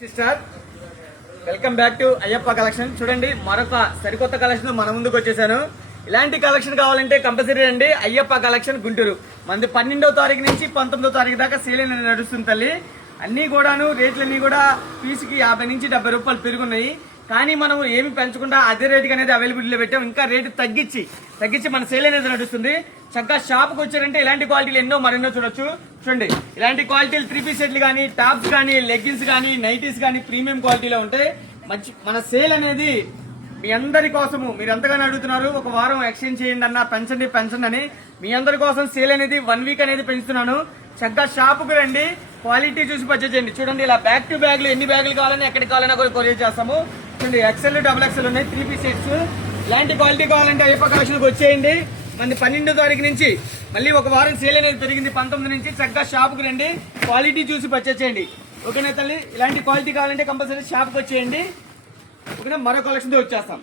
Sister welcome back to Ayyappa collection. చూడండి, మరొక సరికొత్త కలెక్షన్ మన ముందుకు వచ్చేసాను. ఇలాంటి కలెక్షన్ కావాలంటే కంపల్సరీ అండి అయ్యప్ప కలెక్షన్ గుంటూరు. మనది 12వ తారీఖు నుంచి 19వ తారీఖు దాకా సేల్ అనేది నడుస్తుంది తల్లి. అన్ని కూడాను రేట్లన్నీ కూడా పీసుకి 50 నుంచి 70 రూపాయలు పెరుగున్నాయి. కానీ మనం ఏమి పెంచకుండా అదే రేటుకి అనేది అవైలబిలిటీలో పెట్టాం. ఇంకా రేటు తగ్గించి మన సేల్ అనేది నడుస్తుంది. చక్కగా షాప్కి వచ్చారంటే ఇలాంటి క్వాలిటీలు ఎన్నో మరెన్నో చూడొచ్చు. చూడండి, ఇలాంటి క్వాలిటీలు 3 పీస్ సెట్లు కానీ, టాప్స్ కానీ, లెగ్గిన్స్ కానీ, నైటీస్ కానీ ప్రీమియం క్వాలిటీలో ఉంటాయి. మన సేల్ అనేది మీ అందరి కోసము, మీరు ఎంతగానో అడుగుతున్నారు ఒక వారం ఎక్స్చేంజ్ చేయండి అన్న, పెంచండి అని. మీ అందరి కోసం సేల్ అనేది 1 వీక్ అనేది పెంచుతున్నాను. చక్కగా షాపుకు రండి, క్వాలిటీ చూసి పర్చేజ్ చేయండి. చూడండి, ఇలా బ్యాక్ టు బ్యాగ్లు ఎన్ని బ్యాగులు కావాలని ఎక్కడికి కావాలన్నా కూడా కొరియర్ చేస్తాము. చూడండి, XL, XXL ఉన్నాయి, 3 పీస్ సెట్స్. ఇలాంటి క్వాలిటీ కావాలంటే అయ్యప్ప కలెక్షన్కి వచ్చేయండి. మన 12వ తారీఖు నుంచి మళ్ళీ ఒక వారం సేల్ అనేది పెరిగింది 19 నుంచి. చక్కగా షాప్కి రండి, క్వాలిటీ చూసి పర్చేజ్ చేయండి. ఓకేనా తల్లి? ఇలాంటి క్వాలిటీ కావాలంటే కంపల్సరీ షాప్కి వచ్చేయండి. ఓకేనా? మరో కలెక్షన్తో వచ్చేస్తాం.